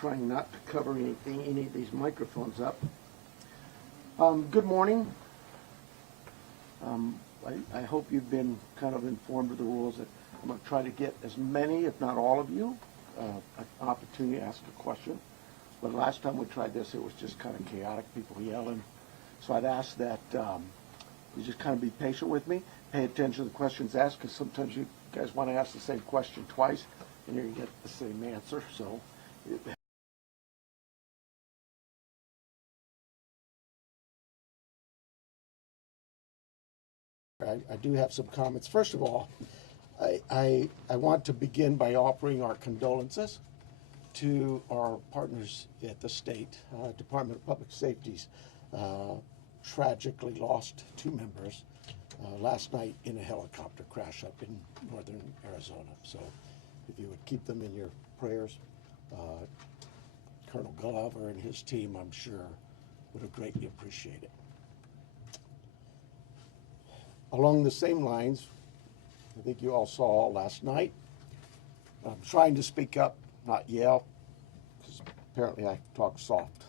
trying not to cover any of these microphones up. Good morning. I hope you've been kind of informed of the rules. I'm going to try to get as many, if not all of you, an opportunity to ask a question. But last time we tried this, it was just kind of chaotic, people yelling. So I'd ask that you just kind of be patient with me, pay attention to the questions asked, because sometimes you guys want to ask the same question twice, and you're going to get the same answer. So I do have some comments. First of all, I want to begin by offering our condolences to our partners at the state Department of Public Safety's tragically lost 2 members last night in a helicopter crash up in northern Arizona. So if you would keep them in your prayers, Colonel Glover and his team, I'm sure, would have greatly appreciated it. Along the same lines, I think you all saw last night, I'm trying to speak up, not yell, because apparently I talk soft.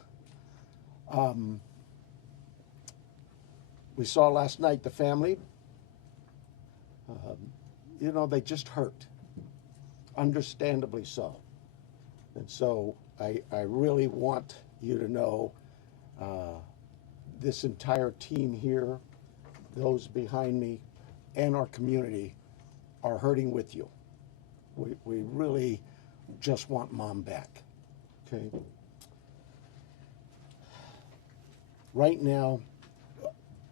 We saw last night the family, they just hurt, understandably so. And so I really want you to know this entire team here, those behind me, and our community are hurting with you. We really just want Mom back, okay? Right now,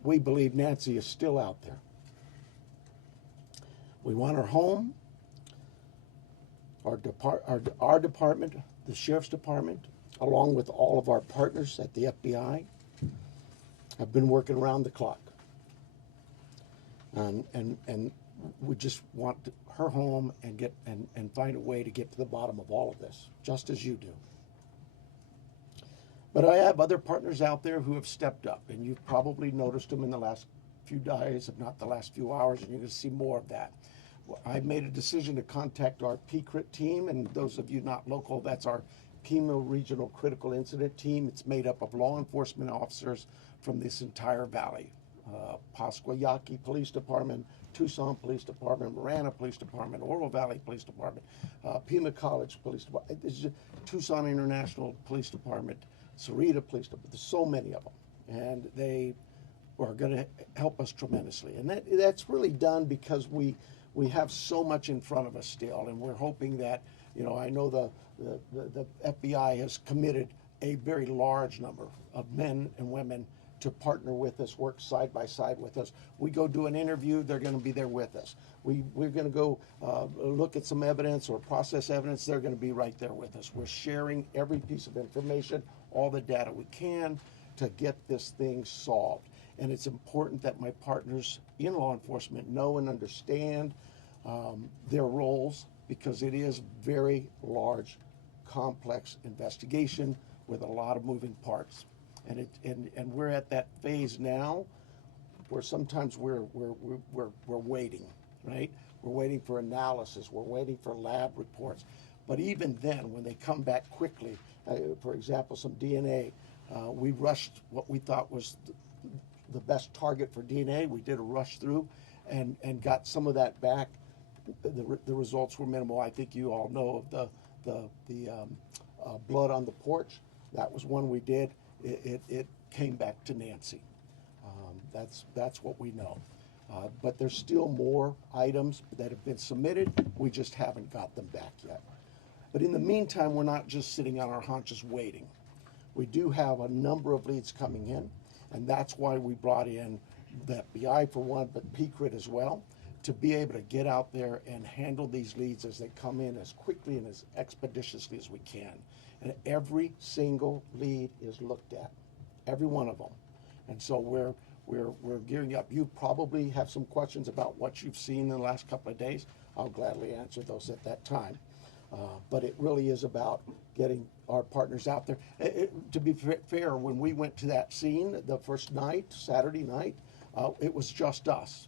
we believe Nancy is still out there. We want her home. Our department, the Sheriff's Department, along with all of our partners at the FBI, have been working around the clock. And we just want her home and find a way to get to the bottom of all of this, just as you do. But I have other partners out there who have stepped up, and you've probably noticed them in the last few days, if not the last few hours, and you're going to see more of that. I made a decision to contact our PCRIT team, and those of you not local, that's our Pima Regional Critical Incident Team. It's made up of law enforcement officers from this entire valley. Pasquayaki Police Department, Tucson Police Department, Marana Police Department, Oro Valley Police Department, Pima College Police Department, Tucson International Police Department, Sarita Police Department. There's so many of them, and they are going to help us tremendously. And that's really done because we have so much in front of us still, and we're hoping that, I know the FBI has committed a very large number of men and women to partner with us, work side by side with us. We go do an interview, they're going to be there with us. We're going to go look at some evidence or process evidence, they're going to be right there with us. We're sharing every piece of information, all the data we can to get this thing solved. And it's important that my partners in law enforcement know and understand their roles, because it is very large, complex investigation with a lot of moving parts. And we're at that phase now where sometimes we're waiting, right? We're waiting for analysis, we're waiting for lab reports. But even then, when they come back quickly, for example, some DNA, we rushed what we thought was the best target for DNA. We did a rush through and got some of that back. The results were minimal. I think you all know of the blood on the porch. That was one we did. It came back to Nancy. That's what we know. But there's still more items that have been submitted. We just haven't got them back yet. But in the meantime, we're not just sitting on our haunches waiting. We do have a number of leads coming in, and that's why we brought in the FBI for one, but PCRIT as well, to be able to get out there and handle these leads as they come in as quickly and as expeditiously as we can. And every single lead is looked at, every one of them. And so we're gearing up. You probably have some questions about what you've seen in the last couple of days. I'll gladly answer those at that time. But it really is about getting our partners out there. To be fair, when we went to that scene the first night, Saturday night, it was just us.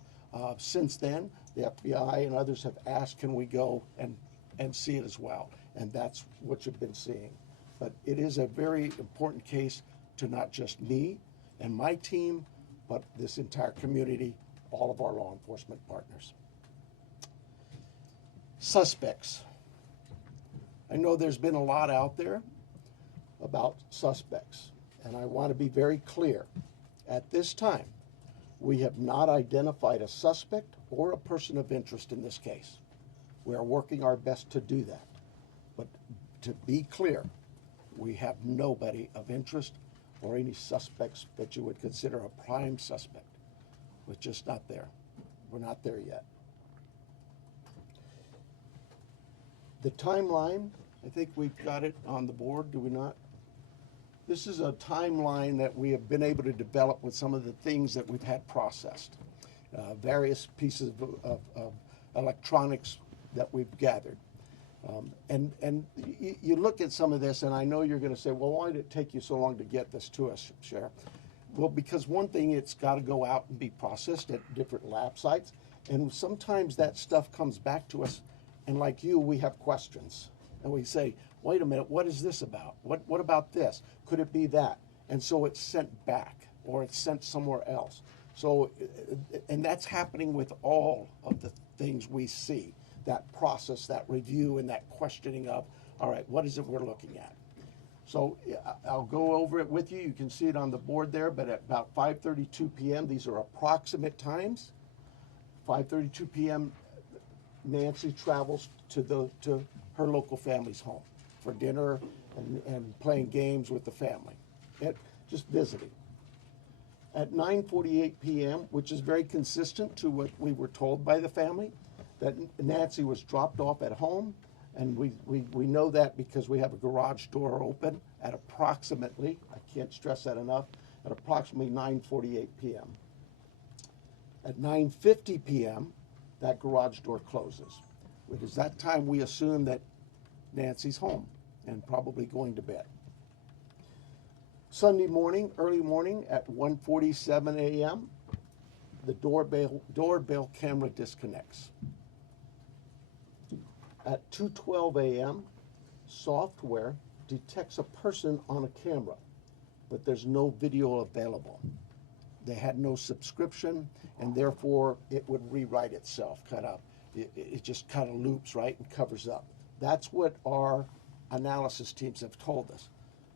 Since then, the FBI and others have asked, can we go and see it as well? And that's what you've been seeing. But it is a very important case to not just me and my team, but this entire community, all of our law enforcement partners. Suspects. I know there's been a lot out there about suspects, and I want to be very clear. At this time, we have not identified a suspect or a person of interest in this case. We are working our best to do that. But to be clear, we have nobody of interest or any suspects that you would consider a prime suspect. We're just not there. We're not there yet. The timeline, I think we've got it on the board, do we not? This is a timeline that we have been able to develop with some of the things that we've had processed. Various pieces of electronics that we've gathered. And you look at some of this, and I know you're going to say, well, why did it take you so long to get this to us, Sheriff? Well, because one thing, it's got to go out and be processed at different lab sites. And sometimes that stuff comes back to us, and like you, we have questions. And we say, wait a minute, what is this about? What about this? Could it be that? And so it's sent back, or it's sent somewhere else. So, and that's happening with all of the things we see. That process, that review, and that questioning of, all right, what is it we're looking at? So I'll go over it with you. You can see it on the board there, but at about 5:32 p.m., these are approximate times. 5:32 p.m., Nancy travels to her local family's home for dinner and playing games with the family, just visiting. At 9:48 p.m., which is very consistent to what we were told by the family, that Nancy was dropped off at home, and we know that because we have a garage door open at approximately, I can't stress that enough, at approximately 9:48 p.m. At 9:50 p.m., that garage door closes. It is that time we assume that Nancy's home and probably going to bed. Sunday morning, early morning at 1:47 a.m., the doorbell camera disconnects. At 2:12 a.m., software detects a person on a camera, but there's no video available. They had no subscription, and therefore it would rewrite itself, it just kind of loops, right, and covers up. That's what our analysis teams have told us.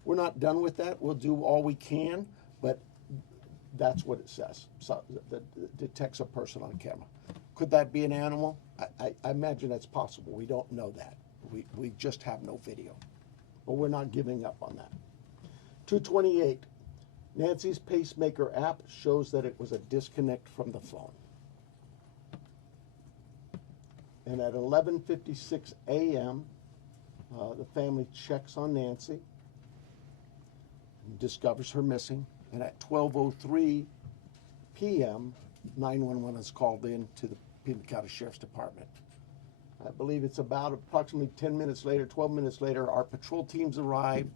We're not done with that. We'll do all we can, but that's what it says. So that detects a person on camera. Could that be an animal? I imagine that's possible. We don't know that. We just have no video. But we're not giving up on that. 2:28, Nancy's pacemaker app shows that it was a disconnect from the phone. And at 11:56 a.m., the family checks on Nancy and discovers her missing. And at 12:03 p.m., 911 is called in to the Pima County Sheriff's Department. I believe it's about approximately 10 minutes later, 12 minutes later, our patrol teams arrive.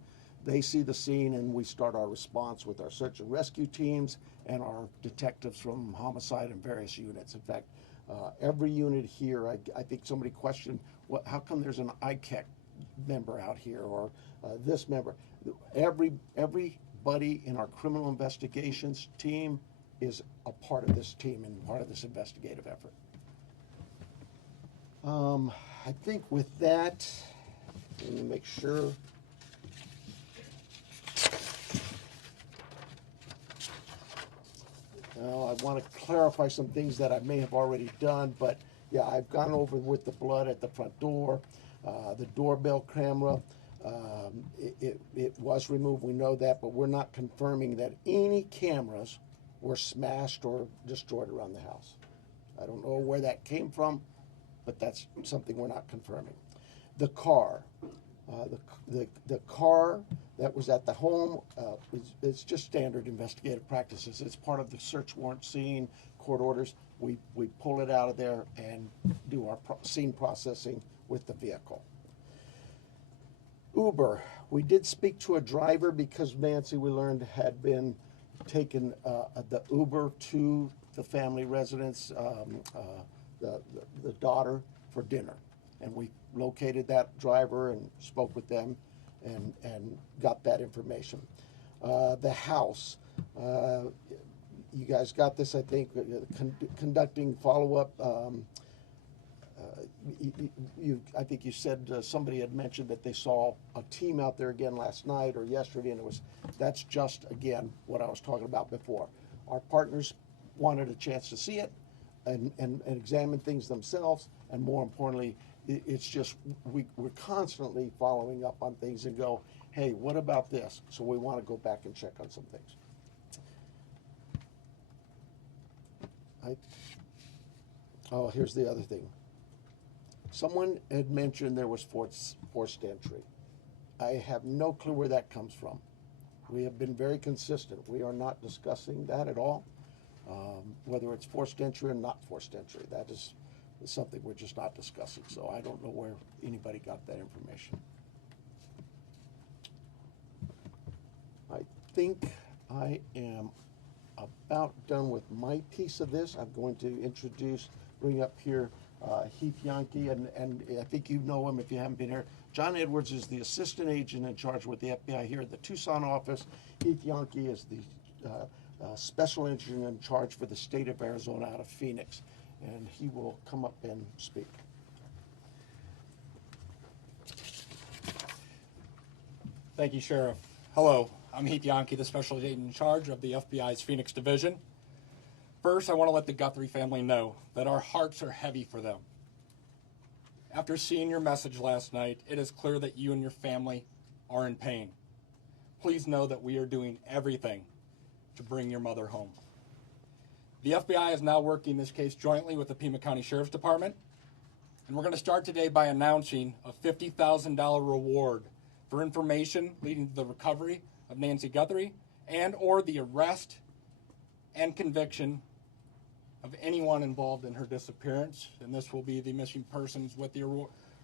They see the scene, and we start our response with our search and rescue teams and our detectives from homicide and various units. In fact, every unit here, I think somebody questioned, how come there's an ICAC member out here, or this member? Everybody in our criminal investigations team is a part of this team and part of this investigative effort. I think with that, let me make sure. I want to clarify some things that I may have already done, but yeah, I've gone over with the blood at the front door, the doorbell camera. It was removed, we know that, but we're not confirming that any cameras were smashed or destroyed around the house. I don't know where that came from, but that's something we're not confirming. The car, the car that was at the home, it's just standard investigative practices. It's part of the search warrant scene, court orders. We pull it out of there and do our scene processing with the vehicle. Uber, we did speak to a driver because Nancy, we learned, had been taken the Uber to the family residence, the daughter, for dinner. And we located that driver and spoke with them. and got that information. The House, you guys got this, I think, conducting follow-up. I think you said somebody had mentioned that they saw a team out there again last night or yesterday, and that's just, again, what I was talking about before. Our partners wanted a chance to see it and examine things themselves, and more importantly, it's just we're constantly following up on things and go, hey, what about this? So we want to go back and check on some things. Oh, here's the other thing. Someone had mentioned there was forced entry. I have no clue where that comes from. We have been very consistent. We are not discussing that at all. Whether it's forced entry or not forced entry, that is something we're just not discussing. So I don't know where anybody got that information. I think I am about done with my piece of this. I'm going to bring up here Heath Yankee, and I think you know him if you haven't been here. John Edwards is the assistant agent in charge with the FBI here at the Tucson office. Heath Yankee is the special agent in charge for the state of Arizona out of Phoenix, and he will come up and speak. Thank you, Sheriff. Hello, I'm Heath Yankee, the special agent in charge of the FBI's Phoenix Division. First, I want to let the Guthrie family know that our hearts are heavy for them. After seeing your message last night, it is clear that you and your family are in pain. Please know that we are doing everything to bring your mother home. The FBI is now working this case jointly with the Pima County Sheriff's Department, and we're going to start today by announcing a $50,000 reward for information leading to the recovery of Nancy Guthrie and or the arrest and conviction of anyone involved in her disappearance, and this will be the missing persons with the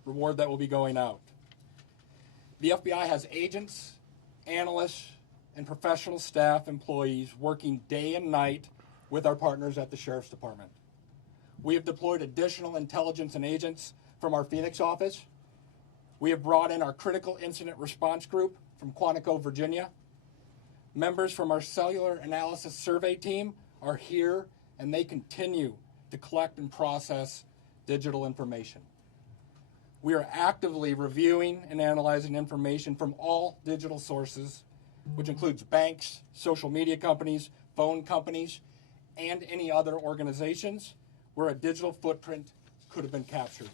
reward that will be going out. The FBI has agents, analysts, and professional staff employees working day and night with our partners at the Sheriff's Department. We have deployed additional intelligence and agents from our Phoenix office. We have brought in our Critical Incident Response Group from Quantico, Virginia. Members from our Cellular Analysis Survey team are here, and they continue to collect and process digital information. We are actively reviewing and analyzing information from all digital sources, which includes banks, social media companies, phone companies, and any other organizations where a digital footprint could have been captured.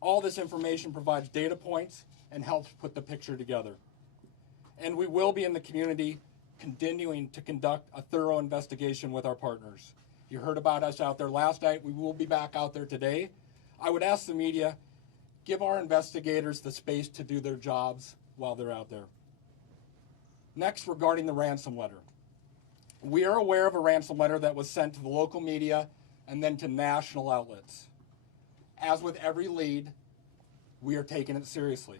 All this information provides data points and helps put the picture together. And we will be in the community continuing to conduct a thorough investigation with our partners. You heard about us out there last night. We will be back out there today. I would ask the media, give our investigators the space to do their jobs while they're out there. Next, regarding the ransom letter. We are aware of a ransom letter that was sent to the local media and then to national outlets. As with every lead, we are taking it seriously.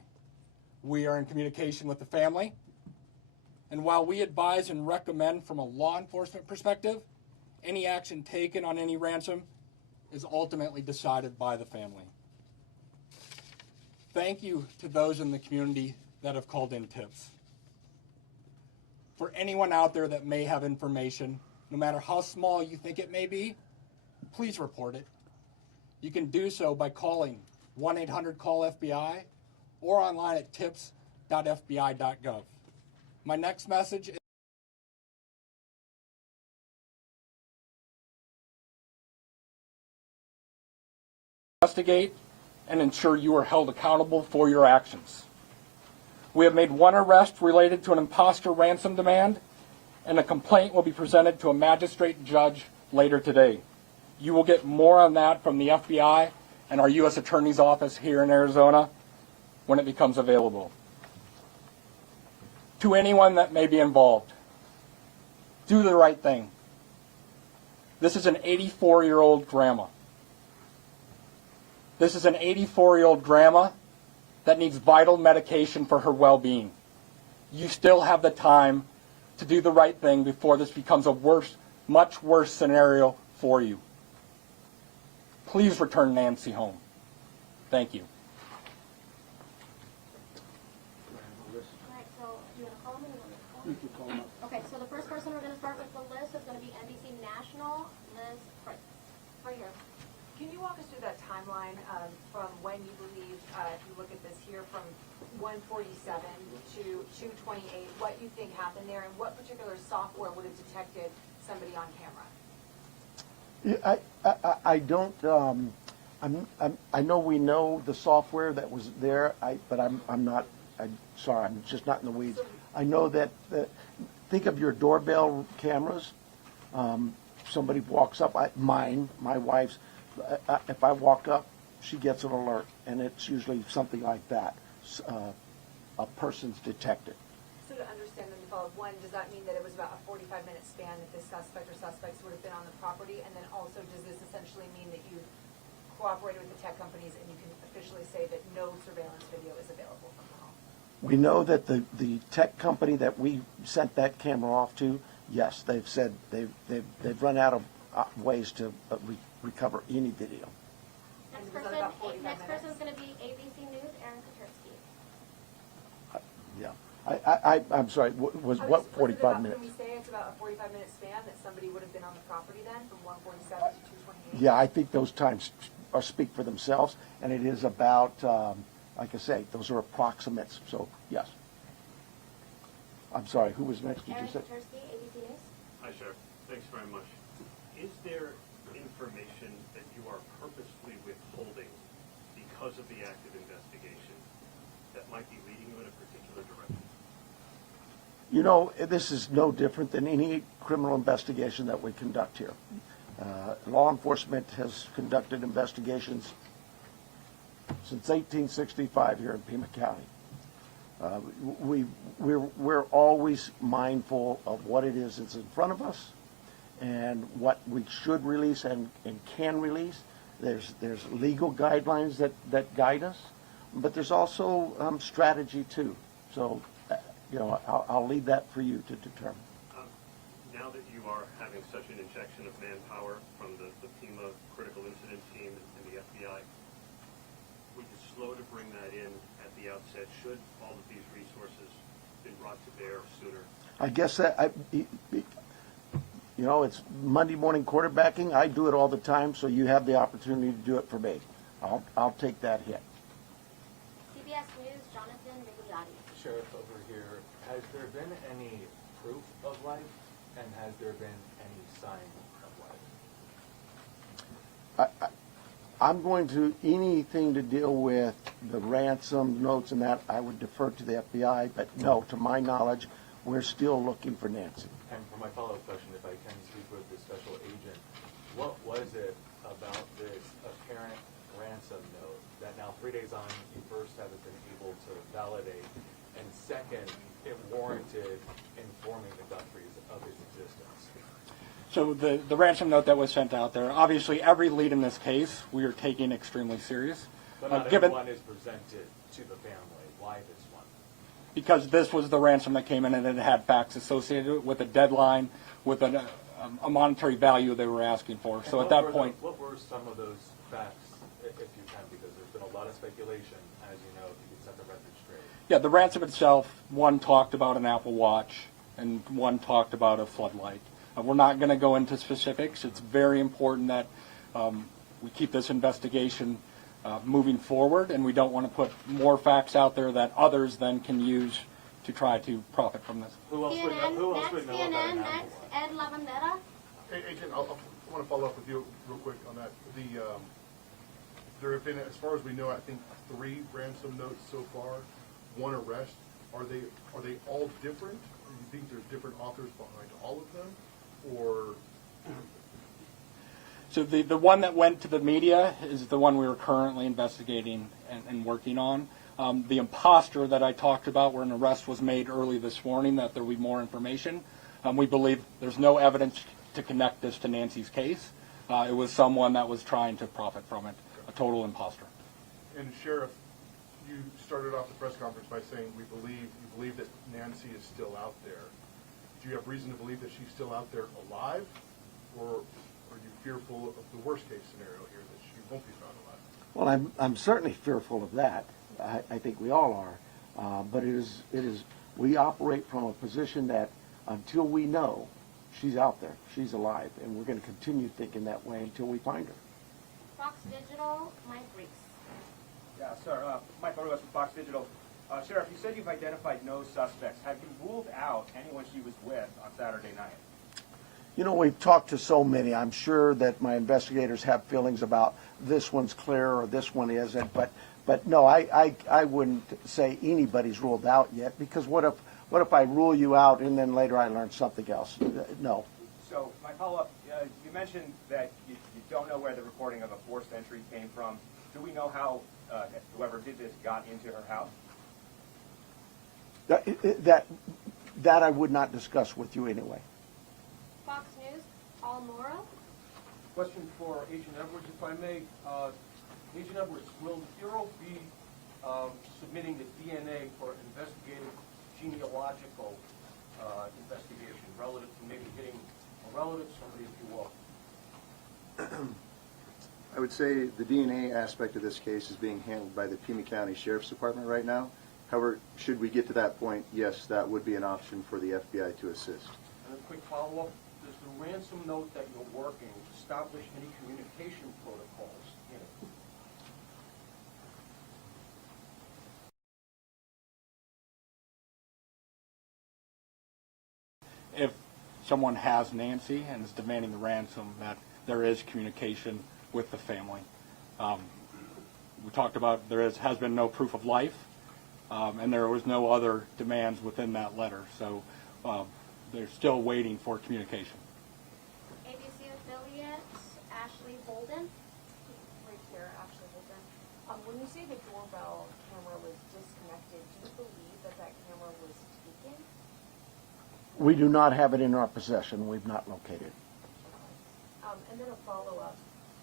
We are in communication with the family, and while we advise and recommend from a law enforcement perspective, any action taken on any ransom is ultimately decided by the family. Thank you to those in the community that have called in tips. For anyone out there that may have information, no matter how small you think it may be, please report it. You can do so by calling 1-800-CALL-FBI or online at tips.fbi.gov. My next message is investigate and ensure you are held accountable for your actions. We have made one arrest related to an imposter ransom demand, and a complaint will be presented to a magistrate judge later today. You will get more on that from the FBI and our U.S. Attorney's Office here in Arizona when it becomes available. To anyone that may be involved, do the right thing. This is an 84-year-old grandma. This is an 84-year-old grandma that needs vital medication for her well-being. You still have the time to do the right thing before this becomes a much worse scenario for you. Please return Nancy home. Thank you. You can call them up. Okay, so the first person we're going to start with the list is going to be NBC National, Liz Fritz. Right here. Can you walk us through that timeline from when you believe, if you look at this here, from 147 to 228, what you think happened there, and what particular software would have detected somebody on camera? Yeah, I don't. I know we know the software that was there. But I'm not. I'm sorry. I'm just not in the weeds. I know that. Think of your doorbell cameras. Somebody walks up. My wife's. If I walk up, she gets an alert, and it's usually something like that. A person's detected. So to understand them, one, does that mean that it was about a 45-minute span that this suspect or suspects would have been on the property? And then also, does this essentially mean that you cooperated with the tech companies and you can officially say that no surveillance video is available from the home? We know that the tech company that we sent that camera off to, yes, they've said they've run out of ways to recover any video. Next person is going to be ABC News, Aaron Katersky. Yeah. I'm sorry, was what 45 minutes? Can we say it's about a 45-minute span that somebody would have been on the property then, from 147 to 228? Yeah, I think those times speak for themselves, and it is about, like I say, those are approximates, so yes. I'm sorry, who was next, did you Aaron say? Katersky, ABC News. Hi, Sheriff. Thanks very much. Is there information that you are purposefully withholding because of the active investigation that might be leading you in a particular direction? You know, this is no different than any criminal investigation that we conduct here. Law enforcement has conducted investigations since 1865 here in Pima County. We're always mindful of what it is that's in front of us and what we should release and can release. There's legal guidelines that guide us, but there's also strategy too. So, you know, I'll leave that for you to determine. Now that you are having such an injection of manpower from the Pima critical incident team and the FBI, would you slow to bring that in at the outset? Should all of these resources been brought to bear sooner? I guess that, you know, it's Monday morning quarterbacking. I do it all the time, so you have the opportunity to do it for me. I'll take that hit. CBS News, Jonathan Migliotti. Sheriff, over here, has there been any proof of life, and has there been any sign of life? I'm going to, anything to deal with the ransom notes and that, I would defer to the FBI, but no, to my knowledge, we're still looking for Nancy. And for my follow-up question, if I can speak with the special agent, what was it about this apparent ransom note that now 3 days on, you first haven't been able to validate, and second, it warranted informing the Guthries of its existence? So the ransom note that was sent out there, obviously every lead in this case we are taking extremely serious. But not Given everyone is presented to the family. Why this one? because this was the ransom that came in and it had facts associated with a deadline, with a monetary value they were asking for. So at that point, what were some of those facts, if you can, because there's been a lot of speculation, as you know, if you could set the record straight. yeah, the ransom itself, one talked about an Apple Watch and one talked about a floodlight. We're not going to go into specifics. It's very important that we keep this investigation moving forward, and we don't want to put more facts out there that others then can use to try to profit from this. Who else would know, CNN, who else next would know about CNN, an next Apple Watch? Ed Lavandera. Hey, Agent, I want to follow up with you real quick on that. There have been, as far as we know, I think 3 ransom notes so far, 1 arrest. Are they all different? Or do you think there's different authors behind all of them? Or So the one that went to the media is the one we were currently investigating and working on. The imposter that I talked about, where an arrest was made early this morning, that there will be more information. We believe there's no evidence to connect this to Nancy's case. It was someone that was trying to profit from it, a total imposter. and Sheriff, you started off the press conference by saying you believe that Nancy is still out there. Do you have reason to believe that she's still out there alive, or are you fearful of the worst case scenario here, that she won't be found alive? Well, I'm certainly fearful of that. I think we all are. But it is We operate from a position that until we know she's out there, she's alive, and we're going to continue thinking that way until we find her. Fox Digital, Mike Reese. Yeah, sir. Mike Otis with Fox Digital. Sheriff, you said you've identified no suspects. Have you ruled out anyone she was with on Saturday night? You know, we've talked to so many. I'm sure that my investigators have feelings about this one's clear or this one isn't. But no, I wouldn't say anybody's ruled out yet, because what if I rule you out and then later I learn something else? No. So my follow-up, you mentioned that you don't know where the recording of a forced entry came from. Do we know how whoever did this got into her house? That I would not discuss with you anyway. Fox News, Paul Morrow. Question for Agent Edwards, if I may. Agent Edwards, will the Bureau be submitting the DNA for investigative genealogical investigation relative to maybe getting a relative, somebody, if you will? I would say the DNA aspect of this case is being handled by the Pima County Sheriff's Department right now. However, should we get to that point, yes, that would be an option for the FBI to assist. And a quick follow-up, does the ransom note that you're working establish any communication protocols in it? If someone has Nancy and is demanding the ransom, that there is communication with the family. We talked about has been no proof of life, and there was no other demands within that letter. So they're still waiting for communication. ABC affiliate, Ashley Holden. Right here, Ashley Holden. When you say the doorbell camera was disconnected, do you believe that that camera was taken? We do not have it in our possession. We've not located it. And then a follow-up.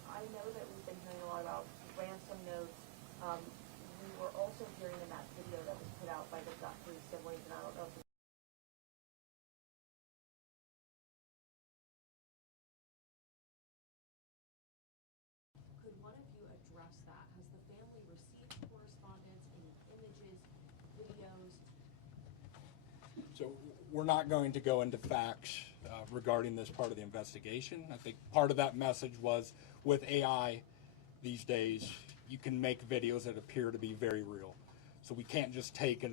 I know that we've been hearing a lot about ransom notes. We were also hearing in that video that was put out by the Guthrie siblings, and I don't know if could one of you address that? Has the family received correspondence, any images, videos? So we're not going to go into facts regarding this part of the investigation. I think part of that message was, with AI these days, you can make videos that appear to be very real. So we can't just take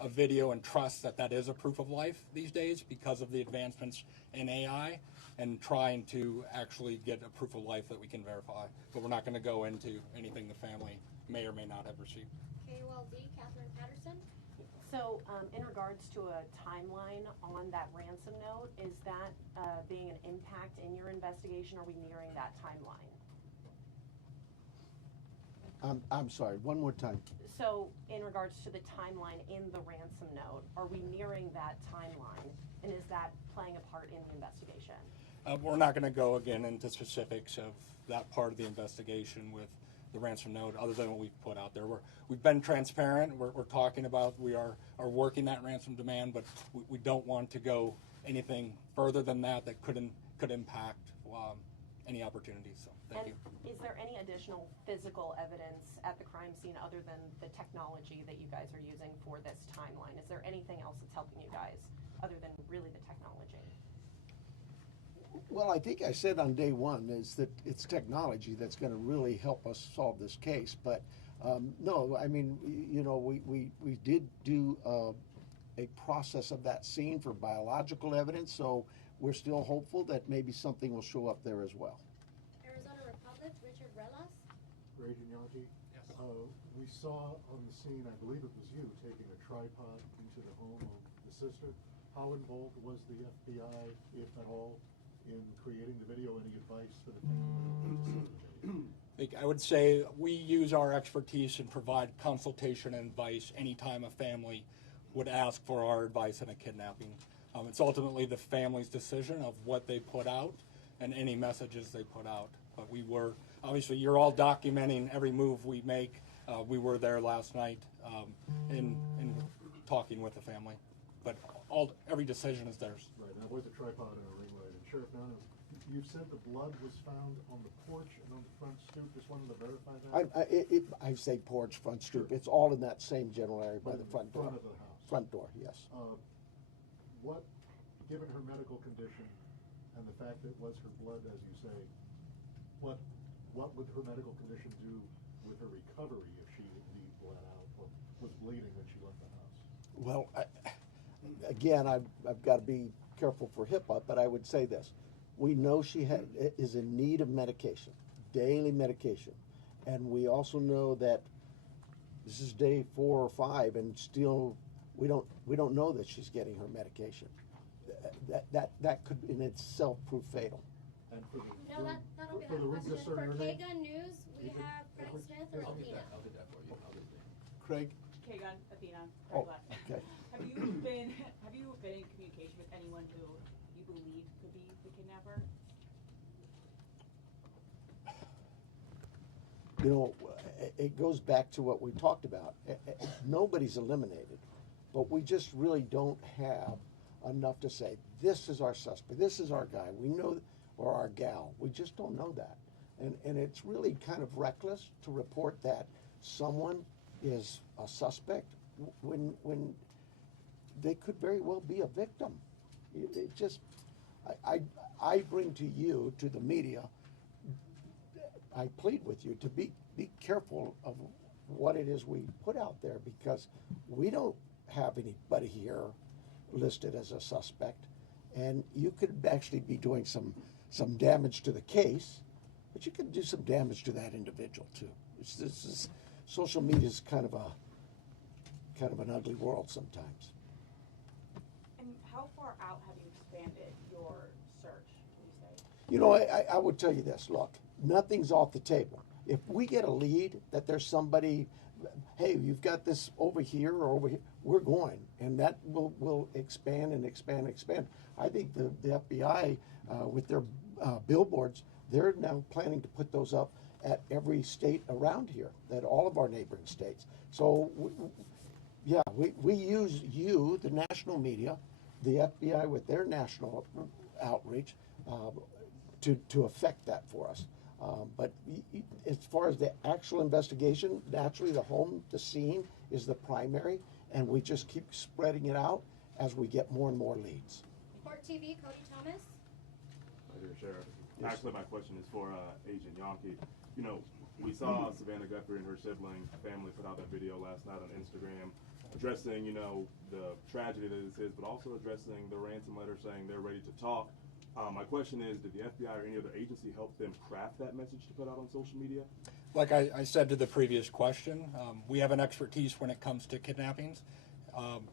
a video and trust that that is a proof of life these days because of the advancements in AI and trying to actually get a proof of life that we can verify. But we're not going to go into anything the family may or may not have received. KOLD, Catherine Patterson. So in regards to a timeline on that ransom note, is that being an impact in your investigation? Are we nearing that timeline? I'm sorry, one more time. So in regards to the timeline in the ransom note, are we nearing that timeline? And is that playing a part in the investigation? We're not going to go again into specifics of that part of the investigation with the ransom note, other than what we've put out there. We've been transparent. We're talking about we are working that ransom demand, but we don't want to go anything further than that could impact any opportunities. So thank you. Is there any additional physical evidence at the crime scene other than the technology that you guys are using for this timeline? Is there anything else that's helping you guys other than really the technology? Well, I think I said on day one is that it's technology that's going to really help us solve this case. But no, I mean, you know, we did do a process of that scene for biological evidence, so we're still hopeful that maybe something will show up there as well. Arizona Republic, Richard Relas. Agent Yankee? Yes. We saw on the scene, I believe it was you, taking a tripod into the home of the sister. How involved was the FBI, if at all, in creating the video? Any advice for the family? I would say we use our expertise and provide consultation and advice anytime a family would ask for our advice in a kidnapping. It's ultimately the family's decision of what they put out and any messages they put out. But we were, obviously, you're all documenting every move we make. We were there last night in talking with the family. But every decision is theirs. Right, and that was a tripod and a ring light. And Sheriff, now you said the blood was found on the porch and on the front stoop. Just wanted to verify that. I say porch, front stoop. It's all in that same general area by the front door. Front of the house. Front door, yes. What, given her medical condition and the fact that it was her blood, as you say, what would her medical condition do with her recovery if she indeed bled out or was bleeding when she left the house? Well, again, I've got to be careful for HIPAA, but I would say this. We know she is in need of medication, daily medication. And we also know that this is day 4 or 5, and still we don't know that she's getting her medication. That could in itself prove fatal. And for the, No, that'll be for the that room question. discerner For name? KGUN News, we have Craig Smith or Athena. Craig? Kagan, Athena, Oh, Craig Left. okay. Have you been in communication with anyone who you believe could be the kidnapper? You know, it goes back to what we talked about. Nobody's eliminated, but we just really don't have enough to say, this is our suspect, this is our guy, we know, or our gal. We just don't know that. And it's really kind of reckless to report that someone is a suspect when they could very well be a victim. It just, I bring to you, to the media, I plead with you to be careful of what it is we put out there, because we don't have anybody here listed as a suspect, and you could actually be doing some damage to the case, but you could do some damage to that individual too. Social media is kind of an ugly world sometimes. And how far out have you expanded your search, would you say? You know, I would tell you this, look, nothing's off the table. If we get a lead that there's somebody, hey, you've got this over here or over here, we're going, and that will expand and expand and expand. I think the FBI, with their billboards, they're now planning to put those up at every state around here, at all of our neighboring states. So, we use you, the national media, the FBI with their national outreach, to affect that for us. But as far as the actual investigation, naturally the scene is the primary, and we just keep spreading it out as we get more and more leads. Court TV, Cody Thomas. Hi there, Sheriff. Yes. Actually, my question is for Agent Yonke. You know, we saw Savannah Guthrie and her sibling family put out that video last night on Instagram addressing, you know, the tragedy that this is, but also addressing the ransom letter saying they're ready to talk. My question is, did the FBI or any other agency help them craft that message to put out on social media? Like I said to the previous question, we have an expertise when it comes to kidnappings.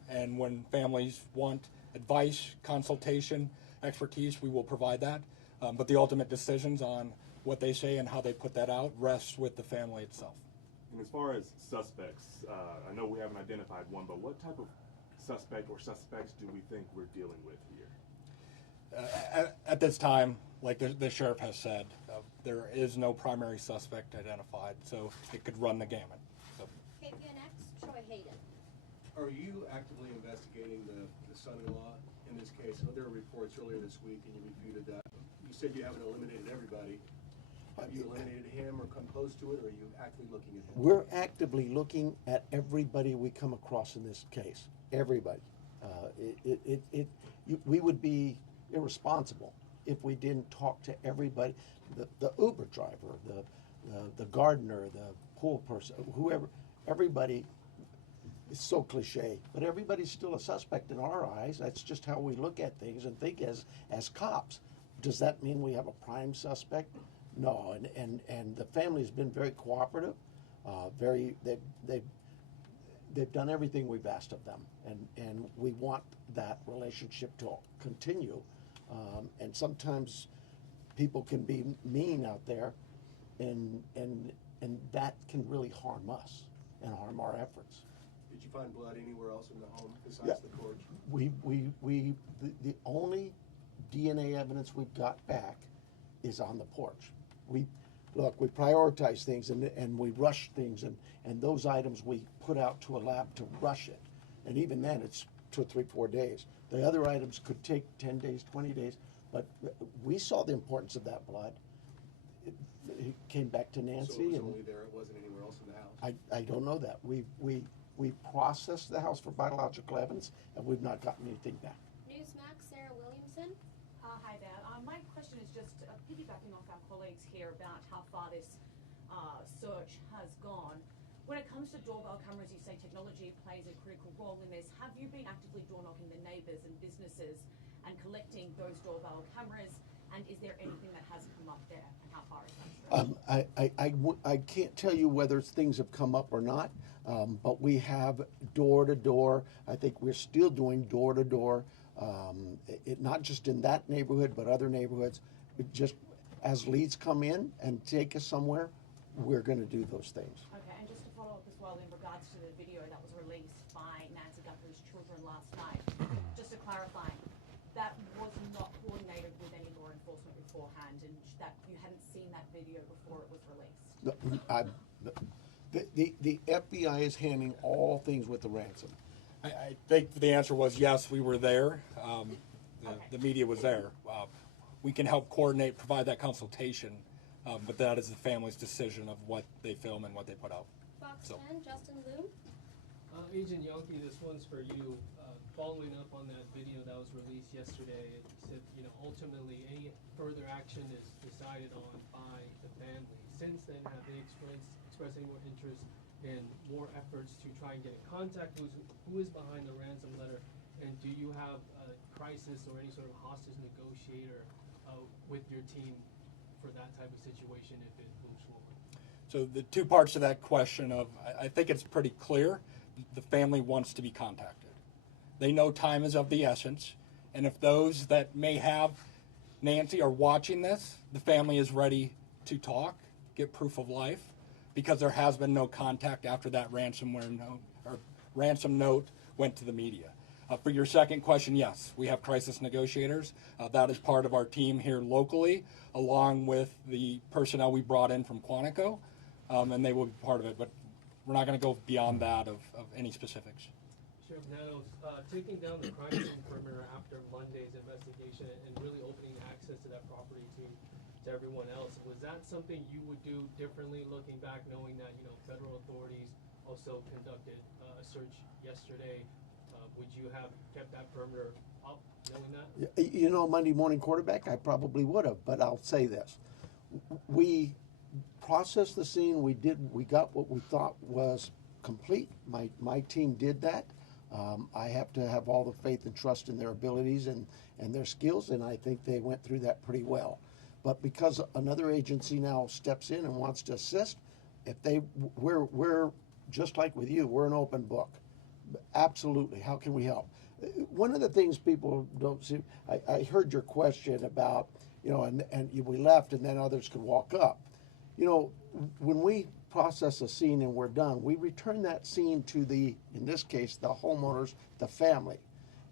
And when families want advice, consultation, expertise, we will provide that. But the ultimate decisions on what they say and how they put that out rests with the family itself. And as far as suspects, I know we haven't identified one, but what type of suspect or suspects do we think we're dealing with here? At this time, like the sheriff has said, there is no primary suspect identified, so it could run the gamut. So. KBNX, Troy Hayden. Are you actively investigating the son-in-law in this case? I know there were reports earlier this week, and you refuted that. You said you haven't eliminated everybody. Have you eliminated him or come close to it, or are you actively looking at him? We're actively looking at everybody we come across in this case. Everybody. We would be irresponsible if we didn't talk to everybody. The Uber driver, the gardener, the pool person, whoever. Everybody. It's so cliche, but everybody's still a suspect in our eyes. That's just how we look at things and think as cops. Does that mean we have a prime suspect? No, and the family has been very cooperative. They've done everything we've asked of them, and we want that relationship to continue. And sometimes people can be mean out there, and that can really harm us and harm our efforts. Did you find blood anywhere else in the home besides the porch? The only DNA evidence we've got back is on the porch. We prioritize things and we rush things, and those items we put out to a lab to rush it. And even then, it's 2 or 3, 4 days. The other items could take 10 days, 20 days, but we saw the importance of that blood. It came back to Nancy. So it was only there, it wasn't anywhere else in the house? I don't know that. We processed the house for biological evidence, and we've not gotten anything back. Newsmax, Sarah Williamson. Hi there. My question is just piggybacking off our colleagues here about how far this search has gone. When it comes to doorbell cameras, you say technology plays a critical role in this. Have you been actively door knocking the neighbors and businesses and collecting those doorbell cameras? And is there anything that has come up there, and how far is that? I can't tell you whether things have come up or not, but we have door to door. I think we're still doing door to door, not just in that neighborhood, but other neighborhoods. It just as leads come in and take us somewhere, we're going to do those things. Okay, and just to follow up as well in regards to the video that was released by Nancy Guthrie's children last night, just to clarify, that was not coordinated with any law enforcement beforehand, and that you hadn't seen that video before it was released? The FBI is handling all things with the ransom. I think the answer was yes, we were there. The media was there. We can help coordinate, provide that consultation, but that is the family's decision of what they film and what they put out. Fox 10, Justin Liu. Agent Yonke, this one's for you. Following up on that video that was released yesterday, it said, ultimately any further action is decided on by the family. Since then, have they expressed any more interest in more efforts to try and get in contact with who is behind the ransom letter? And do you have a crisis or any sort of hostage negotiator with your team for that type of situation if it moves forward? So the two parts to that question I think it's pretty clear. The family wants to be contacted. They know time is of the essence. And if those that may have Nancy are watching this, the family is ready to talk, get proof of life, because there has been no contact after that ransom note went to the media. For your second question, yes, we have crisis negotiators. That is part of our team here locally, along with the personnel we brought in from Quantico, and they will be part of it. But we're not going to go beyond that of any specifics. Sheriff Nanos, taking down the crime scene perimeter after Monday's investigation and really opening access to that property to everyone else, was that something you would do differently looking back, knowing that federal authorities also conducted a search yesterday? Would you have kept that perimeter up, knowing that? Monday morning quarterback, I probably would have, but I'll say this. We processed the scene. We got what we thought was complete. My team did that. I have to have all the faith and trust in their abilities and their skills, and I think they went through that pretty well. But because another agency now steps in and wants to assist, we're just like with you, we're an open book. Absolutely. How can we help? One of the things people don't see, I heard your question about, and we left and then others could walk up. When we process a scene and we're done, we return that scene to in this case, the homeowners, the family.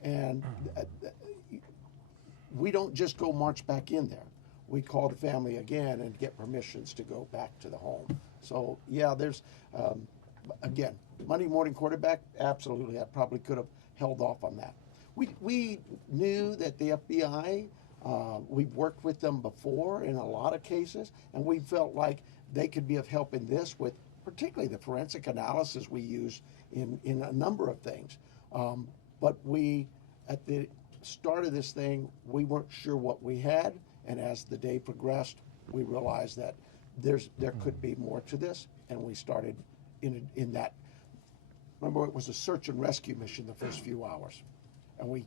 And we don't just go march back in there. We call the family again and get permissions to go back to the home. So yeah, there's, again, Monday morning quarterback, absolutely. I probably could have held off on that. We knew that the FBI, we've worked with them before in a lot of cases, and we felt like they could be of help in this with particularly the forensic analysis we use in a number of things. But at the start of this thing, we weren't sure what we had, and as the day progressed, we realized that there could be more to this, and we started in that. Remember, it was a search and rescue mission the first few hours, and we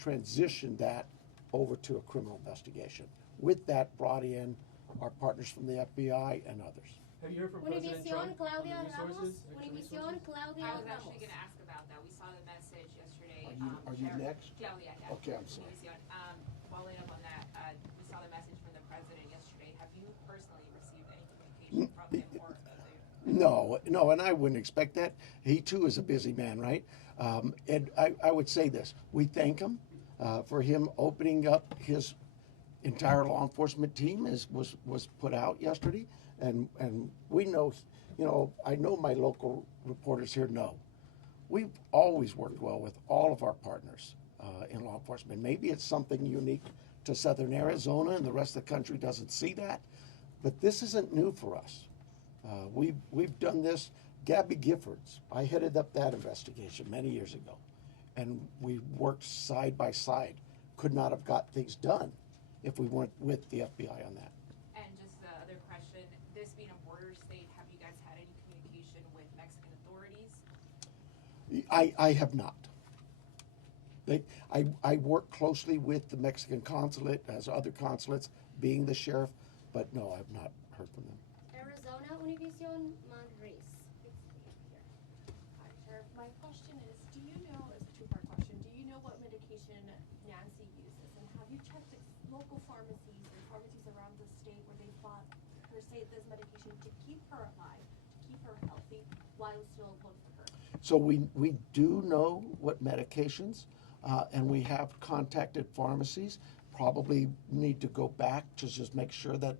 transitioned that over to a criminal investigation. With that, brought in our partners from the FBI and others. Have you heard from President Trump on the resources? Univision, Claudia I was Ramos. actually going to ask about that. We saw the message yesterday. Are you next? Claudia, yeah. Okay, I'm sorry. Univision. Following up on that, we saw the message from the president yesterday. Have you personally received any communication from him or No, and I wouldn't expect that. He too is a busy man, right? And I would say this: we thank him for him opening up his entire law enforcement team was put out yesterday, and we know, I know my local reporters here know. We've always worked well with all of our partners in law enforcement. Maybe it's something unique to Southern Arizona, and the rest of the country doesn't see that, but this isn't new for us. We've done this Gabby Giffords, I headed up that investigation many years ago, and we worked side by side. Could not have got things done if we weren't with the FBI on that. And just the other question, this being a border state, have you guys had any communication with Mexican authorities? I have not. I work closely with the Mexican consulate, as other consulates, being the sheriff, but no, I've not heard from them. Arizona Univision Madrid. Hi, Sheriff. My question is, do you know, it's a two-part question, do you know what medication Nancy uses? And have you checked local pharmacies and pharmacies around the state where they bought her say this medication to keep her alive, to keep her healthy, while still look for her? So we do know what medications, and we have contacted pharmacies. Probably need to go back to just make sure that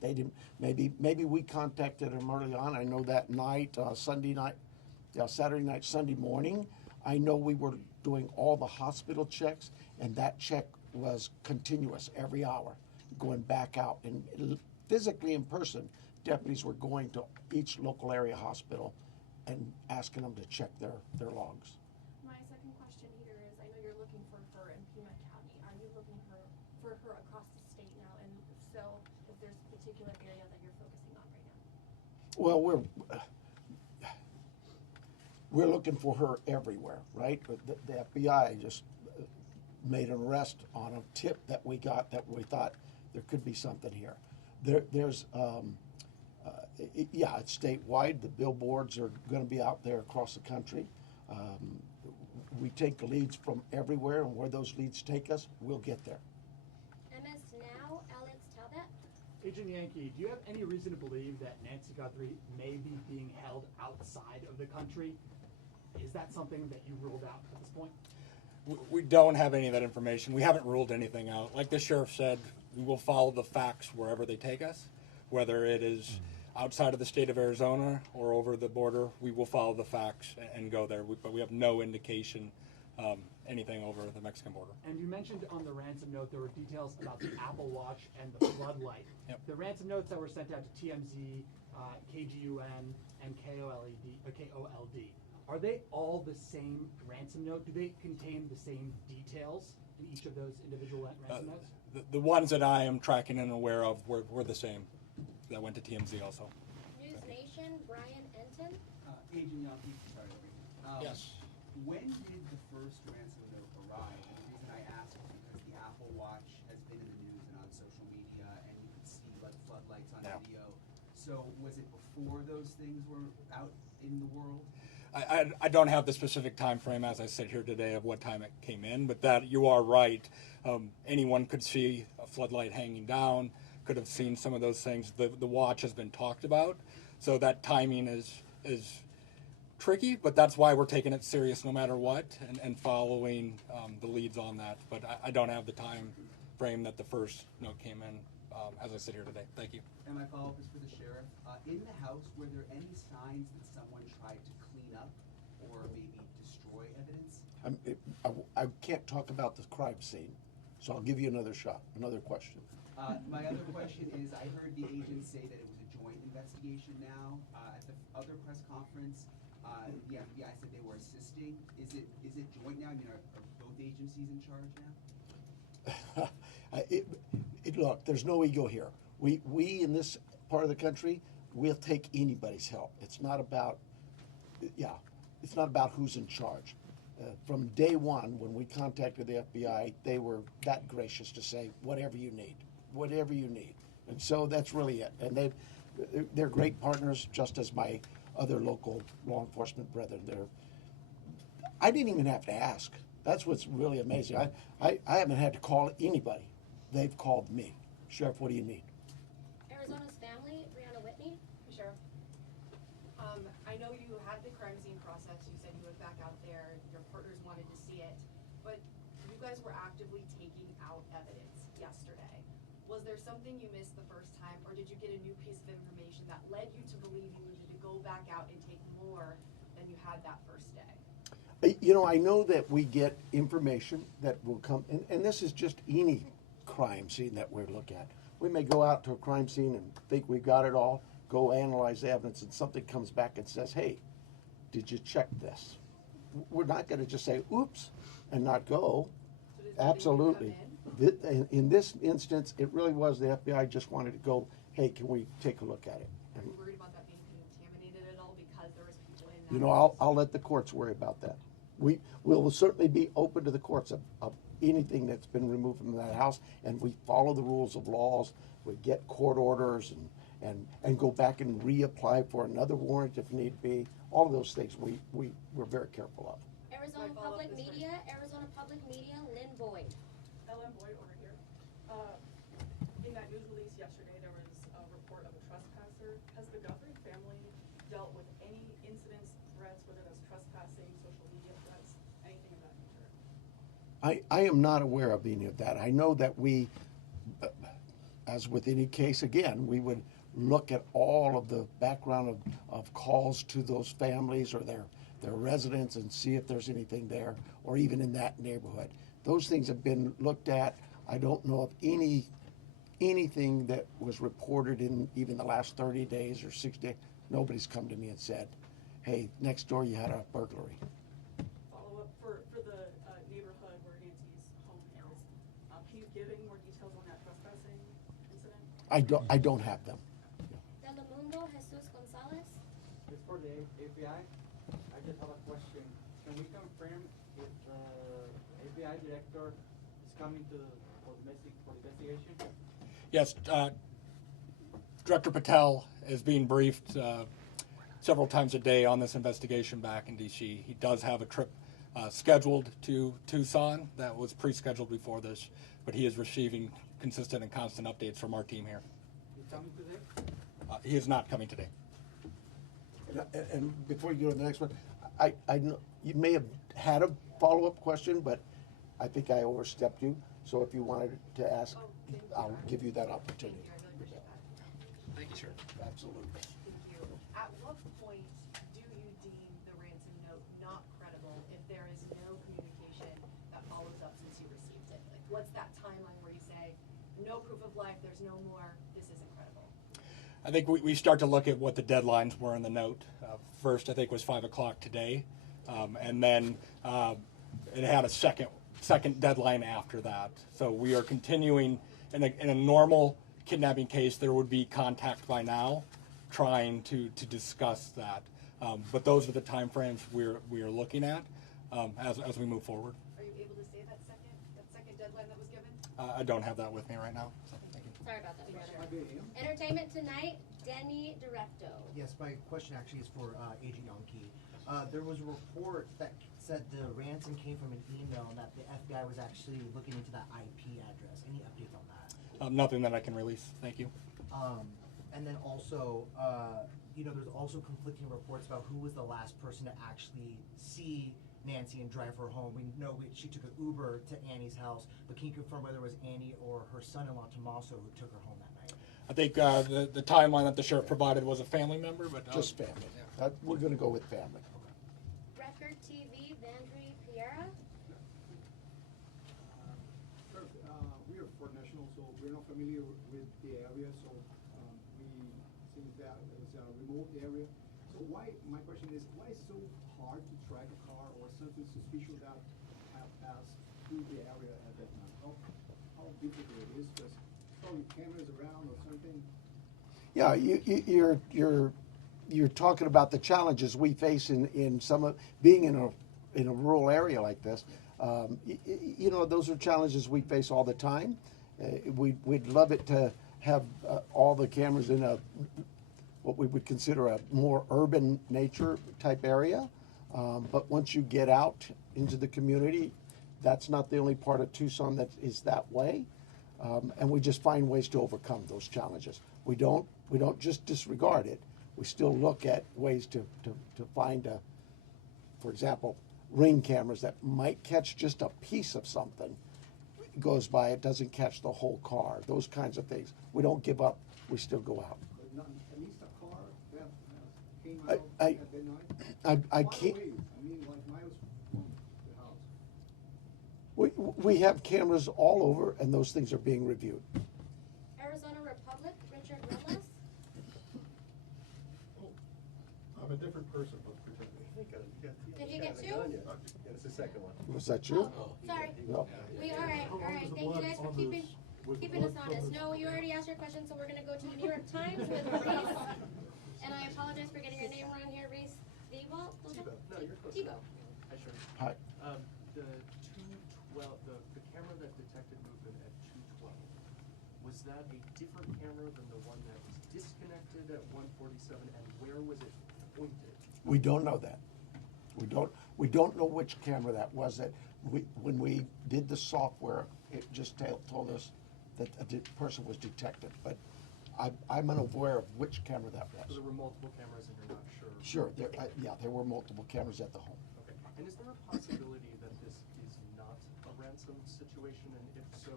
they didn't. Maybe we contacted them early on. I know that night, Saturday night, Sunday morning. I know we were doing all the hospital checks, and that check was continuous every hour, going back out and physically in person. Deputies were going to each local area hospital and asking them to check their logs. My second question here is, I know you're looking for her in Pima County. Are you looking for her across the state now? And if so, if there's a particular area that you're focusing on right now? Well, we're looking for her everywhere, right? But the FBI just made an arrest on a tip that we got that we thought there could be something here. It's statewide. The billboards are going to be out there across the country. We take leads from everywhere, and where those leads take us, we'll get there. MS Now, Alex Talbot. Agent Yankee, do you have any reason to believe that Nancy Guthrie may be being held outside of the country? Is that something that you ruled out at this point? We don't have any of that information. We haven't ruled anything out. Like the sheriff said, we will follow the facts wherever they take us, whether it is outside of the state of Arizona or over the border. We will follow the facts and go there. But we have no indication anything over the Mexican border. And you mentioned on the ransom note there were details about the Apple Watch and the floodlight. Yep. The ransom notes that were sent out to TMZ, KGUN, and KOLD. Are they all the same ransom note? Do they contain the same details in each of those individual ransom notes? The ones that I am tracking and aware of were the same. That went to TMZ also. News Nation, Brian Enton. Agent Yankee, sorry, Yes. When did the first ransom note arrive? And the reason I ask is because the Apple Watch has been in the news and on social media, and you could see like floodlights on video. So was it before those things were out in the world? I don't have the specific time frame as I sit here today of what time it came in, but that you are right. Anyone could see a floodlight hanging down, could have seen some of those things. The watch has been talked about, so that timing is tricky, but that's why we're taking it serious no matter what and following the leads on that. But I don't have the time frame that the first note came in as I sit here today. Thank you. And my follow-up is for the sheriff. In the house, were there any signs that someone tried to clean up or maybe destroy evidence? I can't talk about the crime scene, so I'll give you another shot, another question. My other question is, I heard the agent say that it was a joint investigation now. At the other press conference, the FBI said they were assisting. Is it joint now? I mean, are both agencies in charge now? Look, there's no ego here. We in this part of the country, we'll take anybody's help. It's not about who's in charge. From day one, when we contacted the FBI, they were that gracious to say, whatever you need. And so that's really it. And they're great partners, just as my other local law enforcement brethren. I didn't even have to ask. That's what's really amazing. I haven't had to call anybody. They've called me. Sheriff, what do you need? Arizona's Family, Brianna Whitney. Sheriff, I know you had the crime scene process. You said you went back out there. Your partners wanted to see it. But you guys were actively taking out evidence yesterday. Was there something you missed the first time, or did you get a new piece of information that led you to believe you needed to go back out and take more than you had that first day? I know that we get information that will come, and this is just any crime scene that we look at. We may go out to a crime scene and think we've got it all, go analyze the evidence and something comes back and says, hey, did you check this? We're not going to just say, oops, and not go. Absolutely. In this instance, it really was the FBI just wanted to go, hey, can we take a look at it? Are you worried about that being contaminated at all because there was people in that? You know, I'll let the courts worry about that. We will certainly be open to the courts of anything that's been removed from that house, and we follow the rules of laws. We get court orders and go back and reapply for another warrant if need be. All of those things we're very careful of. Arizona Public Media, Lynn Boyd. Ellen Boyd over here. In that news release yesterday, there was a report of a trespasser. Has the Guthrie family dealt with any incidents, threats, whether that's trespassing, social media threats, anything of that nature? I am not aware of any of that. I know that we, as with any case, again, we would look at all of the background of calls to those families or their residents and see if there's anything there, or even in that neighborhood. Those things have been looked at. I don't know of anything that was reported in even the last 30 days or 60 days. Nobody's come to me and said, hey, next door you had a burglary. Follow up for the neighborhood where Nancy's home is. Can you give any more details on that trespassing incident? I don't have them. Telemundo, Jesus Gonzalez. It's for the FBI. I just have a question. Can we confirm if the FBI director is coming for the investigation? Yes, Director Patel is being briefed several times a day on this investigation back in D.C. He does have a trip scheduled to Tucson that was pre-scheduled before this, but he is receiving consistent and constant updates from our team here. He's coming today? He is not coming today. And before you go to the next one, I know you may have had a follow-up question, but I think I overstepped you. So if you wanted to ask, I'll give you that opportunity. Thank you, sir. Absolutely. Thank you. At what point do you deem the ransom note not credible if there is no communication that follows up since you received it? Like, what's that timeline where you say, no proof of life, there's no more, this isn't credible? I think we start to look at what the deadlines were in the note. First, I think, was 5 o'clock today, and then it had a second deadline after that. So we are continuing in a normal kidnapping case. There would be contact by now, trying to discuss that. But those are the time frames we are looking at as we move forward. Are you able to say that second deadline that was given? I don't have that with me right now. So thank you. Sorry about that, brother. Entertainment Tonight, Denny Directo. Yes, my question actually is for Agent Yonke. There was a report that said the ransom came from an email and that the FBI was actually looking into that IP address. Any updates on that? Nothing that I can release. Thank you. And then also, there's also conflicting reports about who was the last person to actually see Nancy and drive her home. We know she took an Uber to Annie's house, but can you confirm whether it was Annie or her son-in-law Tommaso who took her home that night? I think the timeline that the sheriff provided was a family member, but just family. We're going to go with family. Record TV, Vandry Piera. Sir, we are Fort National, so we're not familiar with the area, so we think that it's a remote area. So my question is, why is it so hard to track a car or something suspicious that have passed through the area at that time? How difficult it is, just probably cameras around or something? Yeah, you're talking about the challenges we face in some of being in a rural area like this. Those are challenges we face all the time. We'd love it to have all the cameras in what we would consider a more urban nature type area. But once you get out into the community, that's not the only part of Tucson that is that way. And we just find ways to overcome those challenges. We don't just disregard it. We still look at ways to find, for example, ring cameras that might catch just a piece of something. It goes by, it doesn't catch the whole car. Those kinds of things. We don't give up. We still go out. But not, at least a car that came out at the night? I can't. Away, like miles from the house. We have cameras all over, and those things are being reviewed. Arizona Republic, Richard Willis. I'm a different person, but pretending. Did you get two? Yeah, it's the second one. Was that you? Sorry. No. All right. Thank you guys for keeping us honest. No, you already asked your question, so we're gonna go to the New York Times with Reese. And I apologize for getting your name wrong here, Reese. Tebow? No, you're close. Tebow. Hi, Sharon. Hi. The 212, the camera that detected movement at 212, was that a different camera than the one that was disconnected at 147, and where was it pointed? We don't know that. We don't know which camera that was. That when we did the software, it just told us that a person was detected. But I'm unaware of which camera that was. So there were multiple cameras and you're not sure? Sure, there were multiple cameras at the home. Okay. And is there a possibility that this is not a ransom situation, and if so,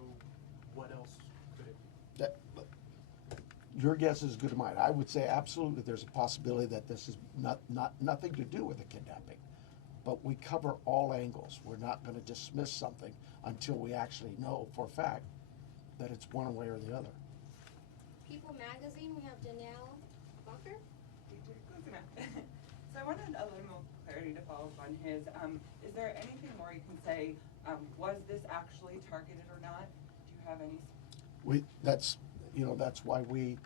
what else could it be? Your guess is as good as mine. I would say absolutely there's a possibility that this is nothing to do with a kidnapping. But we cover all angles. We're not going to dismiss something until we actually know for a fact that it's one way or the other. People Magazine, we have Danielle Bucker. So I wanted a little more clarity to follow up on his. Is there anything more you can say? Was this actually targeted or not? Do you have any? That's why we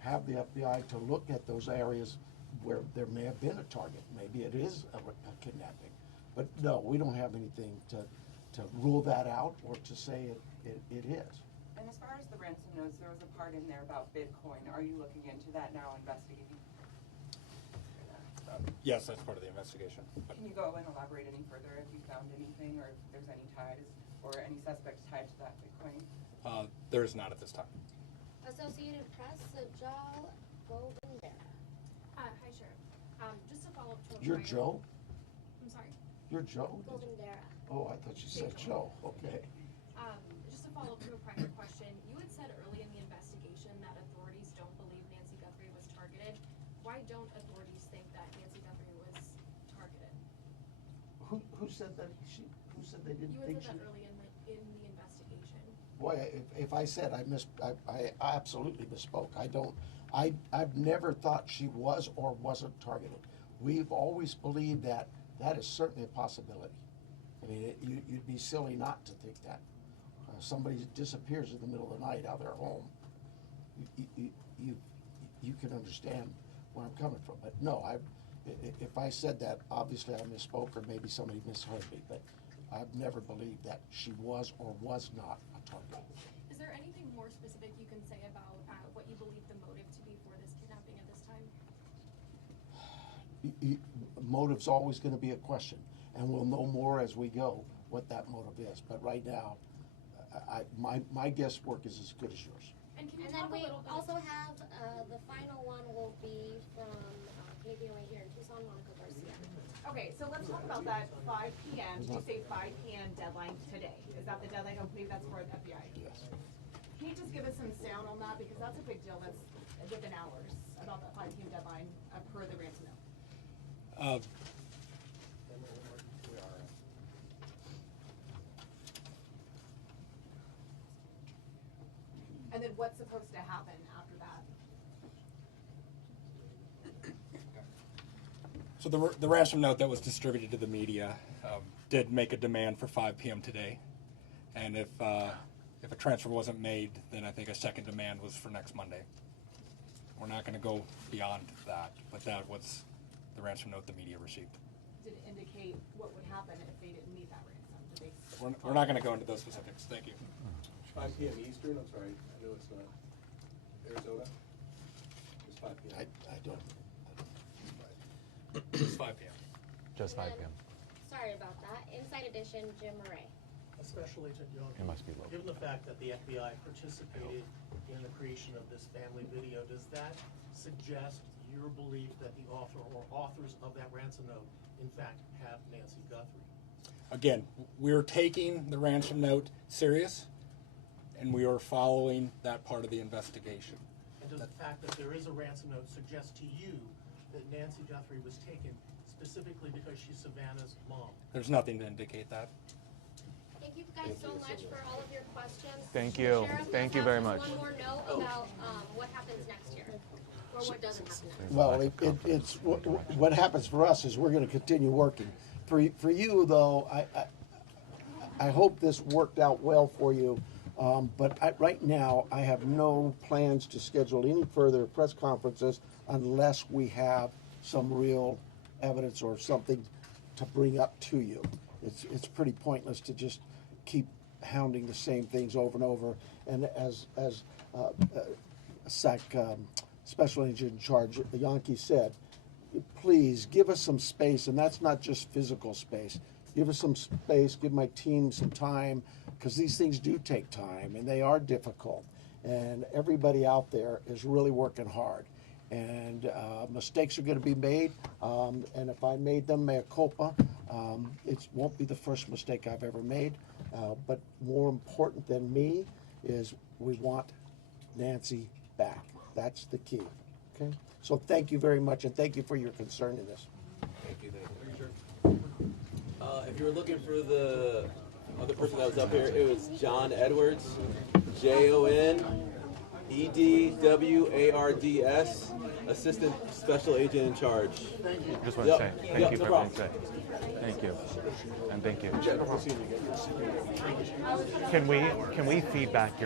have the FBI to look at those areas where there may have been a target. Maybe it is a kidnapping. But no, we don't have anything to rule that out or to say it is. And as far as the ransom notes, there was a part in there about Bitcoin. Are you looking into that now, investigating? Yes, that's part of the investigation. Can you go and elaborate any further if you found anything, or if there's any ties or any suspects tied to that Bitcoin? There is not at this time. Associated Press, Joel Goldendera. Hi, Sheriff. Just to follow up to a You're prior- Joe? I'm sorry? You're Joe? Goldendera. Oh, I thought you said Joe. Okay. Just to follow up to a prior question, you had said early in the investigation that authorities don't believe Nancy Guthrie was targeted. Why don't authorities think that Nancy Guthrie was targeted? Who said that? Who said they didn't You think had she? said that early in the investigation. Boy, if I said I absolutely misspoke. I've never thought she was or wasn't targeted. We've always believed that is certainly a possibility. I mean, you'd be silly not to think that. Somebody disappears in the middle of the night out of their home. You can understand where I'm coming from. But no, if I said that, obviously I misspoke or maybe somebody misheard me. But I've never believed that she was or was not a target. Is there anything more specific you can say about what you believe the motive to be for this kidnapping at this time? Motive's always going to be a question, and we'll know more as we go what that motive is. But right now, my guesswork is as good as yours. And can you And then talk a we little bit? also have, the final one will be from KBAK here in Tucson, Monica Garcia. Okay, so let's talk about that 5 p.m. Did you say 5 p.m. deadline today? Is that the deadline? I believe that's for the FBI. Yes. Can you just give us some sound on that? Because that's a big deal. That's within hours about that 5 p.m. deadline per the ransom note. And then what's supposed to happen after that? So the ransom note that was distributed to the media did make a demand for 5 p.m. today, and if a transfer wasn't made, then I think a second demand was for next Monday. We're not going to go beyond that, but that was the ransom note the media received. Did it indicate what would happen if they didn't meet that ransom? Did they? We're not going to go into those specifics. Thank you. 5 p.m. Eastern, I'm sorry, I know it's not Arizona. It's 5 p.m. I don't. It's 5 p.m. Just 5 And p.m. Sorry about that. Inside Edition, Jim Murray. Special Agent Young, It must be low. given the fact that the FBI participated in the creation of this family video, does that suggest your belief that the author or authors of that ransom note, in fact, have Nancy Guthrie? Again, we're taking the ransom note serious, and we are following that part of the investigation. And does the fact that there is a ransom note suggest to you that Nancy Guthrie was taken specifically because she's Savannah's mom? There's nothing to indicate that. Thank you guys so much for all of your questions. Thank you. Sheriff, Thank let's you very have much. just one more note about what happens next year. Or what doesn't happen? Well, it's what happens for us is we're going to continue working. For you though, I hope this worked out well for you. But right now, I have no plans to schedule any further press conferences unless we have some real evidence or something to bring up to you. It's pretty pointless to just keep hounding the same things over and over. And as Special Agent in Charge Yankee said, please give us some space, and that's not just physical space. Give us some space, give my team some time, because these things do take time, and they are difficult. And everybody out there is really working hard. And mistakes are going to be made, and if I made them, mea culpa. It won't be the first mistake I've ever made, but more important than me is we want Nancy back. That's the key. Okay? So thank you very much, and thank you for your concern in this. Thank you. If you were looking for the other person that was up here, it was John Edwards, JONEDWARDS, Assistant Special Agent in Charge. Thank you. Just want to say thank you no for everything. problem. Thank you, and thank you. Can we feedback your